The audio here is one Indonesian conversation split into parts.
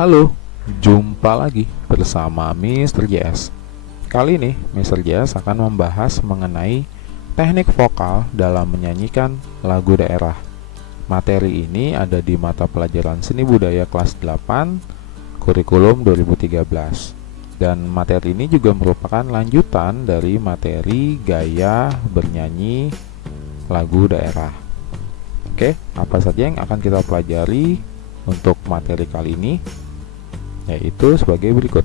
Halo, jumpa lagi bersama Mr. JS. Kali ini Mr. JS akan membahas mengenai teknik vokal dalam menyanyikan lagu daerah. Materi ini ada di mata pelajaran Seni Budaya kelas 8 kurikulum 2013. Dan materi ini juga merupakan lanjutan dari materi gaya bernyanyi lagu daerah. Oke, apa saja yang akan kita pelajari untuk materi kali ini? Yaitu sebagai berikut.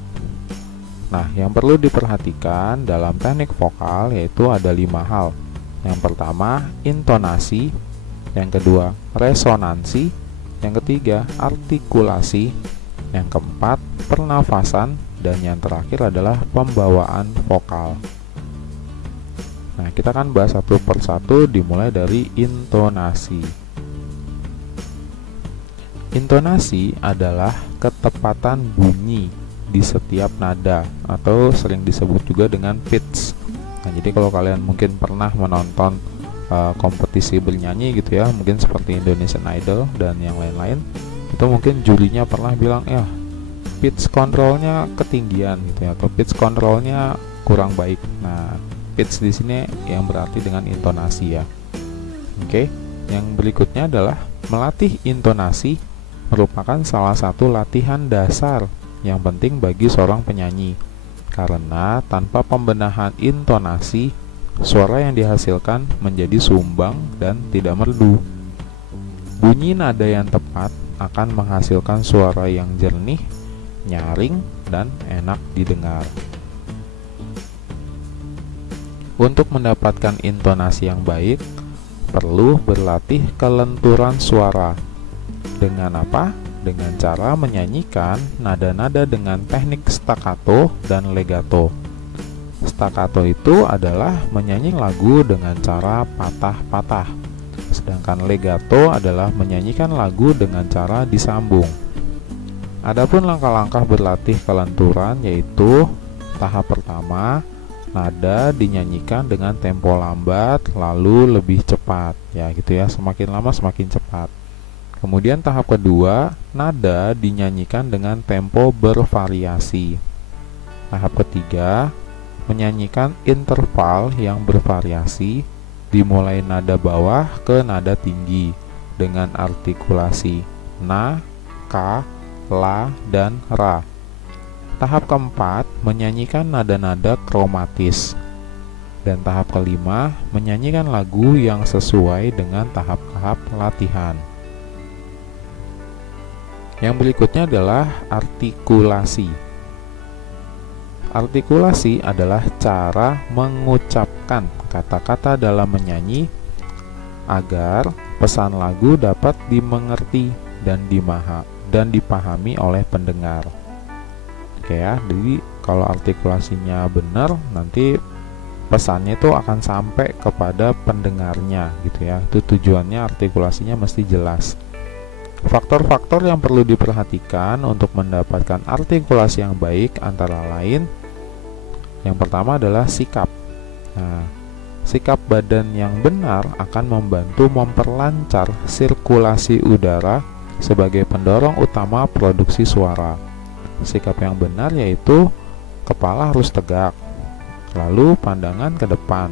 Nah, yang perlu diperhatikan dalam teknik vokal yaitu ada 5 hal. Yang pertama, intonasi. Yang kedua, resonansi. Yang ketiga, artikulasi. Yang keempat, pernafasan. Dan yang terakhir adalah pembawaan vokal. Nah, kita akan bahas satu persatu dimulai dari intonasi. Intonasi adalah ketepatan bunyi di setiap nada atau sering disebut juga dengan pitch. Nah, jadi kalau kalian mungkin pernah menonton kompetisi bernyanyi gitu ya, mungkin seperti Indonesian Idol dan yang lain-lain, itu mungkin jurinya pernah bilang, ya pitch controlnya ketinggian gitu ya, atau pitch controlnya kurang baik. Nah, pitch di sini yang berarti dengan intonasi ya. Oke, yang berikutnya adalah melatih intonasi merupakan salah satu latihan dasar yang penting bagi seorang penyanyi, karena tanpa pembenahan intonasi, suara yang dihasilkan menjadi sumbang dan tidak merdu. Bunyi nada yang tepat akan menghasilkan suara yang jernih, nyaring, dan enak didengar. Untuk mendapatkan intonasi yang baik, perlu berlatih kelenturan suara. Dengan apa? Dengan cara menyanyikan nada-nada dengan teknik staccato dan legato. Staccato itu adalah menyanyi lagu dengan cara patah-patah, sedangkan legato adalah menyanyikan lagu dengan cara disambung. Adapun langkah-langkah berlatih kelenturan yaitu tahap pertama, nada dinyanyikan dengan tempo lambat lalu lebih cepat, ya gitu ya, semakin lama semakin cepat. Kemudian tahap kedua, nada dinyanyikan dengan tempo bervariasi. Tahap ketiga, menyanyikan interval yang bervariasi dimulai nada bawah ke nada tinggi dengan artikulasi na, ka, la, dan ra. Tahap keempat, menyanyikan nada-nada kromatis. Dan tahap kelima, menyanyikan lagu yang sesuai dengan tahap-tahap latihan. Yang berikutnya adalah artikulasi. Artikulasi adalah cara mengucapkan kata-kata dalam menyanyi agar pesan lagu dapat dimengerti dan dipahami oleh pendengar. Oke ya, jadi kalau artikulasinya benar, nanti pesannya itu akan sampai kepada pendengarnya gitu ya. Itu tujuannya, artikulasinya mesti jelas. Faktor-faktor yang perlu diperhatikan untuk mendapatkan artikulasi yang baik antara lain, yang pertama adalah sikap. Nah, sikap badan yang benar akan membantu memperlancar sirkulasi udara sebagai pendorong utama produksi suara. Sikap yang benar yaitu kepala harus tegak, lalu pandangan ke depan,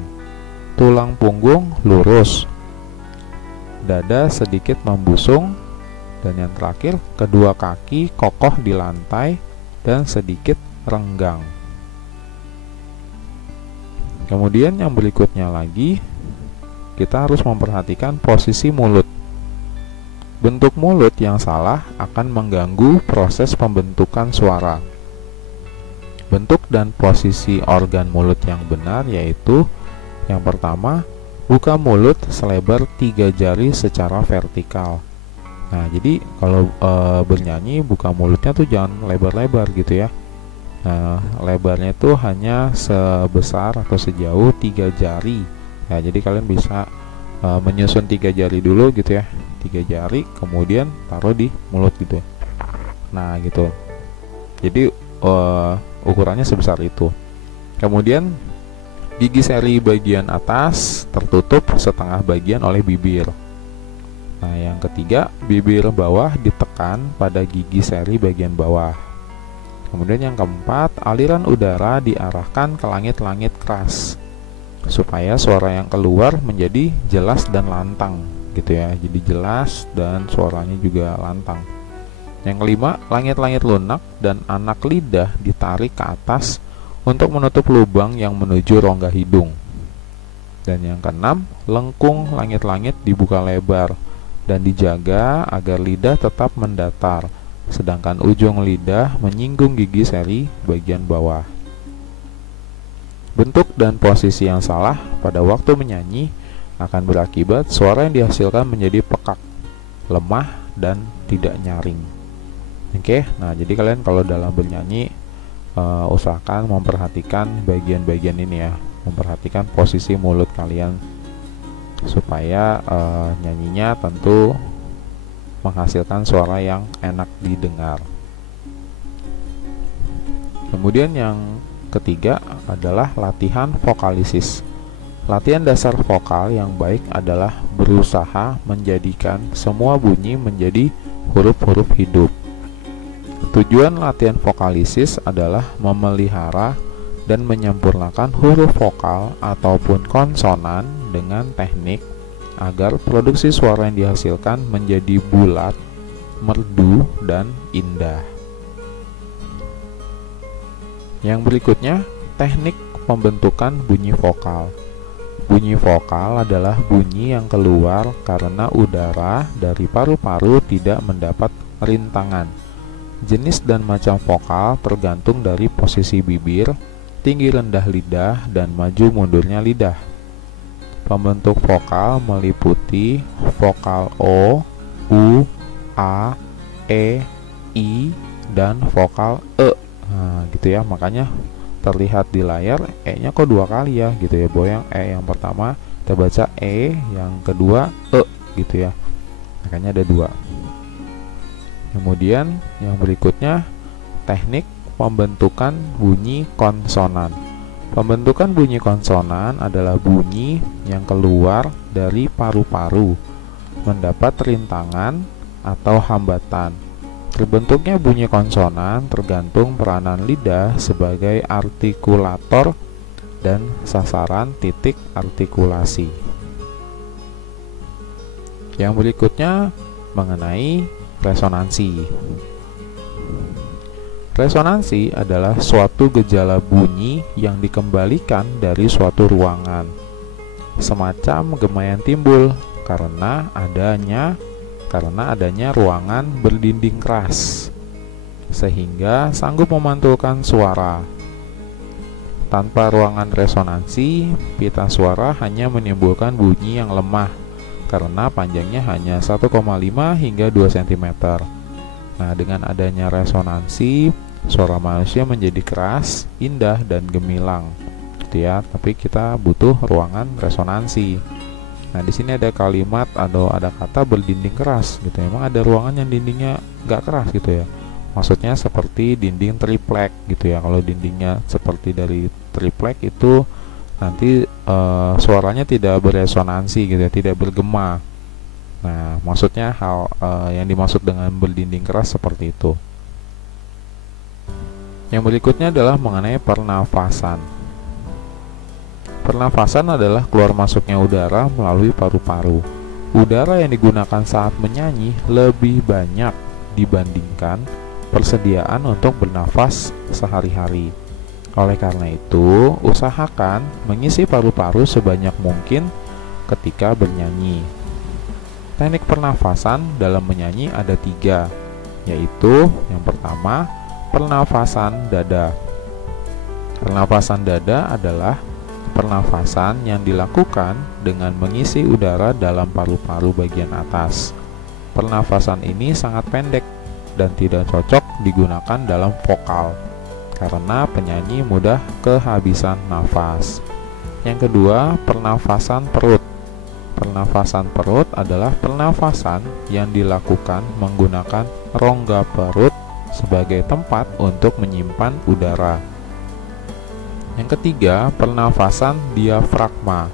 tulang punggung lurus, dada sedikit membusung, dan yang terakhir, kedua kaki kokoh di lantai dan sedikit renggang. Kemudian yang berikutnya lagi, kita harus memperhatikan posisi mulut. Bentuk mulut yang salah akan mengganggu proses pembentukan suara. Bentuk dan posisi organ mulut yang benar yaitu, yang pertama, buka mulut selebar 3 jari secara vertikal. Nah, jadi kalau bernyanyi buka mulutnya tuh jangan lebar-lebar gitu ya. Nah, lebarnya itu hanya sebesar atau sejauh 3 jari. Ya, jadi kalian bisa menyusun 3 jari dulu gitu ya. 3 jari kemudian taruh di mulut gitu. Nah, gitu. Jadi ukurannya sebesar itu. Kemudian gigi seri bagian atas tertutup setengah bagian oleh bibir. Nah, yang ketiga, bibir bawah ditekan pada gigi seri bagian bawah. Kemudian yang keempat, aliran udara diarahkan ke langit-langit keras supaya suara yang keluar menjadi jelas dan lantang gitu ya. Jadi jelas dan suaranya juga lantang. Yang kelima, langit-langit lunak dan anak lidah ditarik ke atas untuk menutup lubang yang menuju rongga hidung. Dan yang keenam, lengkung langit-langit dibuka lebar dan dijaga agar lidah tetap mendatar, sedangkan ujung lidah menyinggung gigi seri bagian bawah. Bentuk dan posisi yang salah pada waktu menyanyi akan berakibat suara yang dihasilkan menjadi pekak, lemah, dan tidak nyaring. Oke, nah jadi kalian kalau dalam bernyanyi usahakan memperhatikan bagian-bagian ini ya, memperhatikan posisi mulut kalian supaya nyanyinya tentu menghasilkan suara yang enak didengar. Kemudian yang ketiga adalah latihan vokalisis. Latihan dasar vokal yang baik adalah berusaha menjadikan semua bunyi menjadi huruf-huruf hidup. Tujuan latihan vokalisis adalah memelihara dan menyempurnakan huruf vokal ataupun konsonan dengan teknik agar produksi suara yang dihasilkan menjadi bulat, merdu, dan indah. Yang berikutnya, teknik pembentukan bunyi vokal. Bunyi vokal adalah bunyi yang keluar karena udara dari paru-paru tidak mendapat rintangan. Jenis dan macam vokal tergantung dari posisi bibir, tinggi rendah lidah, dan maju mundurnya lidah. Pembentuk vokal meliputi vokal O, U, A, E, I, dan vokal E. Nah, gitu ya, makanya terlihat di layar E-nya kok dua kali ya, gitu ya. Bahwa yang E yang pertama kita baca E, yang kedua E, gitu ya. Makanya ada dua. Kemudian yang berikutnya, teknik pembentukan bunyi konsonan. Pembentukan bunyi konsonan adalah bunyi yang keluar dari paru-paru, mendapat rintangan atau hambatan. Terbentuknya bunyi konsonan tergantung peranan lidah sebagai artikulator dan sasaran titik artikulasi. Yang berikutnya mengenai resonansi. Resonansi adalah suatu gejala bunyi yang dikembalikan dari suatu ruangan. Semacam gema yang timbul karena adanya ruangan berdinding keras, sehingga sanggup memantulkan suara. Tanpa ruangan resonansi, pita suara hanya menimbulkan bunyi yang lemah karena panjangnya hanya 1,5 hingga 2 cm. Nah, dengan adanya resonansi, suara manusia menjadi keras, indah, dan gemilang. Gitu ya, tapi kita butuh ruangan resonansi. Nah, di sini ada kalimat atau ada kata berdinding keras gitu. Emang ada ruangan yang dindingnya gak keras gitu ya. Maksudnya seperti dinding triplek gitu ya. Kalau dindingnya seperti dari triplek itu nanti suaranya tidak beresonansi gitu ya, tidak bergema. Nah, maksudnya hal yang dimaksud dengan berdinding keras seperti itu. Yang berikutnya adalah mengenai pernafasan. Pernafasan adalah keluar masuknya udara melalui paru-paru. Udara yang digunakan saat menyanyi lebih banyak dibandingkan persediaan untuk bernafas sehari-hari. Oleh karena itu, usahakan mengisi paru-paru sebanyak mungkin ketika bernyanyi. Teknik pernafasan dalam menyanyi ada 3, yaitu yang pertama, pernafasan dada. Pernafasan dada adalah pernafasan yang dilakukan dengan mengisi udara dalam paru-paru bagian atas. Pernafasan ini sangat pendek dan tidak cocok digunakan dalam vokal karena penyanyi mudah kehabisan nafas. Yang kedua, pernafasan perut. Pernafasan perut adalah pernafasan yang dilakukan menggunakan rongga perut sebagai tempat untuk menyimpan udara. Yang ketiga, pernafasan diafragma.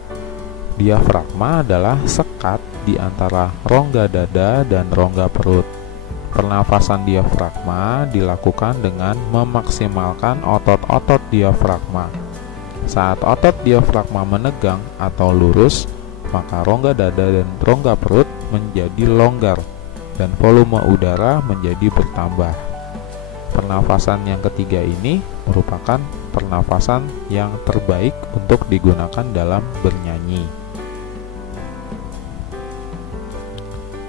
Diafragma adalah sekat di di antara rongga dada dan rongga perut. Pernafasan diafragma dilakukan dengan memaksimalkan otot-otot diafragma. Saat otot diafragma menegang atau lurus, maka rongga dada dan rongga perut menjadi longgar dan volume udara menjadi bertambah. Pernafasan yang ketiga ini merupakan pernafasan yang terbaik untuk digunakan dalam bernyanyi.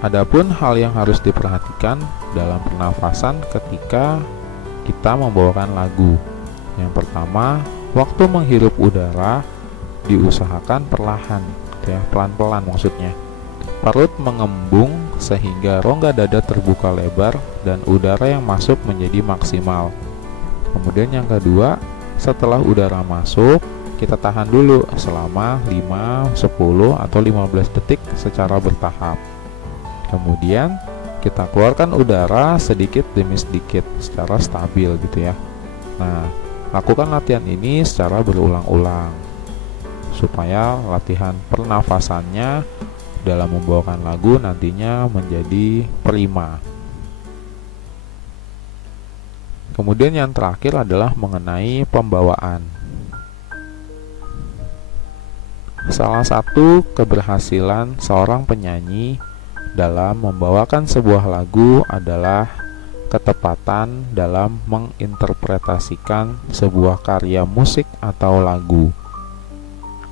Adapun hal yang harus diperhatikan dalam pernafasan ketika kita membawakan lagu. Yang pertama, waktu menghirup udara diusahakan perlahan, pelan-pelan maksudnya. Perut mengembung sehingga rongga dada terbuka lebar dan udara yang masuk menjadi maksimal. Kemudian yang kedua, setelah udara masuk, kita tahan dulu selama 5, 10, atau 15 detik secara bertahap. Kemudian kita keluarkan udara sedikit demi sedikit secara stabil gitu ya. Nah, lakukan latihan ini secara berulang-ulang supaya latihan pernafasannya dalam membawakan lagu nantinya menjadi prima. Kemudian yang terakhir adalah mengenai pembawaan. Salah satu keberhasilan seorang penyanyi dalam membawakan sebuah lagu adalah ketepatan dalam menginterpretasikan sebuah karya musik atau lagu.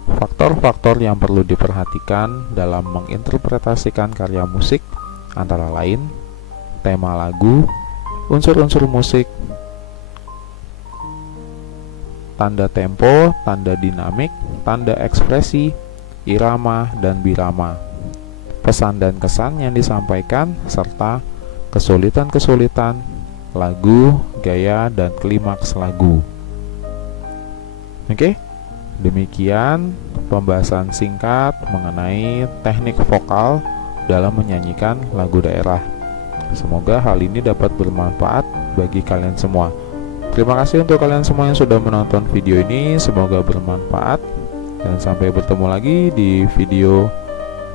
Faktor-faktor yang perlu diperhatikan dalam menginterpretasikan karya musik antara lain tema lagu, unsur-unsur musik, tanda tempo, tanda dinamik, tanda ekspresi, irama, dan birama, pesan dan kesan yang disampaikan, serta kesulitan-kesulitan lagu, gaya, dan klimaks lagu. Oke? Demikian pembahasan singkat mengenai teknik vokal dalam menyanyikan lagu daerah. Semoga hal ini dapat bermanfaat bagi kalian semua. Terima kasih untuk kalian semua yang sudah menonton video ini. Semoga bermanfaat dan sampai bertemu lagi di video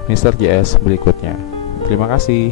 Mr. JS berikutnya. Terima kasih.